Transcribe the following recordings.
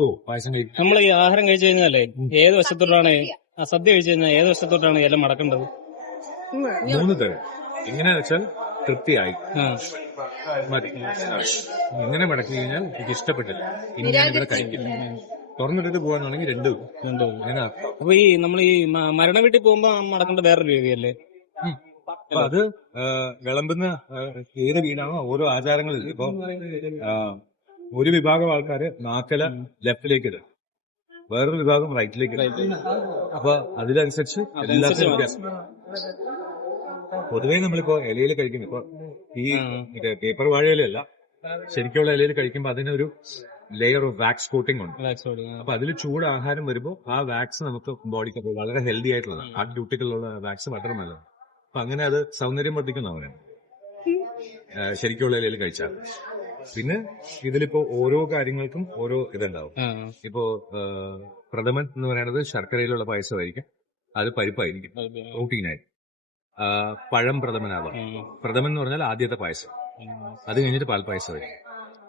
ഓ പായസം കഴിക്കും നമ്മൾ ഈ ആഹാരം കഴിച്ചു കഴിഞ്ഞാലേ ഏത് വശത്തോട്ടാണ് ആ സദ്യ കഴിച്ചു കഴിഞ്ഞാൽ ഏത് വശത്തോട്ടാണ് എല്ലാം മടക്കേണ്ടത്? മൂന്ന് തരം. എങ്ങനെയാ വെച്ചാൽ തൃപ്തിയായി. മതി. ഇങ്ങനെ മടക്കി കഴിഞ്ഞാൽ എനിക്ക് ഇഷ്ടപ്പെട്ടില്ല. ഇനി കഴിക്കില്ല തുറന്നിട്ടിട്ട് പോവാനാണെങ്കിൽ രണ്ടും രണ്ടും. അങ്ങനെ അർത്ഥം അപ്പൊ ഈ നമ്മൾ ഈ മ- മരണ വീട്ടിൽ പോകുമ്പോ മടക്കേണ്ട വേറൊരു രീതിയല്ലേ? അപ്പൊ അത് ആ, വിളമ്പുന്ന ആ, ഏത് വീടാണോ ഓരോ ആചാരങ്ങളിൽ ഇപ്പൊ ആ, ഒരു വിഭാഗം ആൾക്കാര് നാക്കല ലെഫ്റ്റിലേക്ക് ഇടും വേറൊരു വിഭാഗം റൈറ്റിലേക്ക് ഇടും അപ്പൊ അതിനനുസരിച്ച് എല്ലാത്തിനും പൊതുവേ നമ്മളിപ്പോ ഇലയിൽ കഴിക്കുന്നു ഇപ്പൊ ഈ മറ്റേ പേപ്പർ വാഴയിലല്ല ശരിക്കുള്ള ഇലയിൽ കഴിക്കുമ്പോൾ അതിനൊരു ലെയർ ഓഫ് വാക്സ് കോട്ടിംഗ് ഉണ്ട്. അപ്പൊ അതിൽ ചൂട് ആഹാരം വരുമ്പോൾ ആ വാക്സ് നമുക്ക് ബോഡിക്ക് വളരെ ഹെൽത്തി ആയിട്ടുള്ളതാണ്. ആ ഡ്യൂട്ടിക്കുള്ള വാക്സ് വളരെ നല്ലതാണ്. അപ്പൊ അങ്ങനെ അത് സൗന്ദര്യം വർദ്ധിക്കുന്ന അവരാണ് ശരിക്കുള്ള ഇലയിൽ കഴിച്ചാൽ. പിന്നെ ഇതിലിപ്പോ ഓരോ കാര്യങ്ങൾക്കും ഓരോ ഇതുണ്ടാവും. ഇപ്പോ പ്രഥമൻ എന്ന് പറയുന്നത് ശർക്കരയിലുള്ള പായസമായിരിക്കും. അത് പരിപ്പായിരിക്കും. പ്രോട്ടീനായി പഴം പ്രഥമനാവാം. പ്രഥമൻ എന്ന് പറഞ്ഞാൽ ആദ്യത്തെ പായസം. അത് കഴിഞ്ഞിട്ട് പാൽപ്പായസമായിരിക്കും.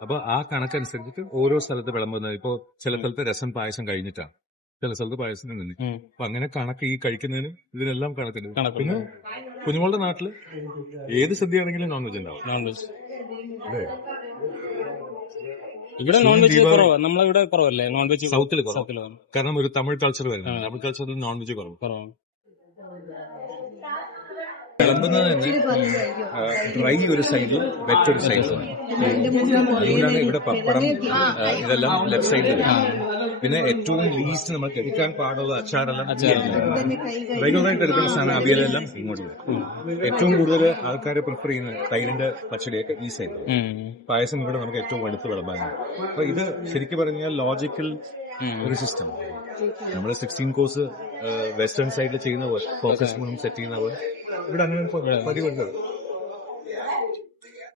അപ്പൊ ആ കണക്കനുസരിച്ചിട്ട് ഓരോ സ്ഥലത്ത് വിളമ്പുന്നത് ഇപ്പോ ചില സ്ഥലത്ത് രസം പായസം കഴിഞ്ഞിട്ടാണ്. ചില സ്ഥലത്ത് പായസം നിന്ന്. അപ്പൊ അങ്ങനെ കണക്ക് ഈ കഴിക്കുന്നതിന് ഇതിനെല്ലാം കണക്കുണ്ട്. പിന്നെ കുഞ്ഞുങ്ങളുടെ നാട്ടിൽ ഏത് സദ്യ ആണെങ്കിലും നോൺ വെജ് ഉണ്ടാവും. നോൺ വെജ് അല്ലേ? ഇവിടെ നോൺ വെജ് കുറവാ. നമ്മളവിടെ കുറവല്ലേ? നോൺ വെജ് സൗത്തിൽ കാരണം ഒരു തമിഴ് കൾച്ചർ വരുന്നത്. തമിഴ് കൾച്ചറിൽ നോൺ വെജ് കുറവ്. കുറവാണ് വിളമ്പുന്നത് തന്നെ ഡ്രൈ ഒരു സൈഡിലും വെറ്റ് ഒരു സൈഡിലും അതുകൊണ്ടാണ് ഇവിടെ പപ്പടം ഇതെല്ലാം ലെഫ്റ്റ് സൈഡിൽ പിന്നെ ഏറ്റവും ലീസ്റ്റ് നമ്മൾ എടുക്കാൻ പാടുള്ള അച്ചാറെല്ലാം റെഗുലർ ആയിട്ട് എടുക്കുന്ന സാധനം അവിയലെല്ലാം ഇങ്ങോട്ട് വരും. ഏറ്റവും കൂടുതൽ ആൾക്കാർ പ്രിഫർ ചെയ്യുന്ന തൈരിന്റെ പച്ചടിയൊക്കെ ഈ സൈഡിൽ പായസം ഇവിടെ നമുക്ക് ഏറ്റവും അടുത്ത് വിളമ്പാനാണ്. അപ്പൊ ഇത് ശരിക്കും പറഞ്ഞാൽ ലോജിക്കൽ ഒരു സിസ്റ്റം നമ്മൾ സിക്സ്റ്റീൻ കോഴ്സ് വെസ്റ്റേൺ സൈഡിൽ ചെയ്യുന്ന പോലെ ഫോക്കസ് സെറ്റ് ചെയ്യുന്ന പോലെ ഇവിടെ അങ്ങനെ പതിവുണ്ട്.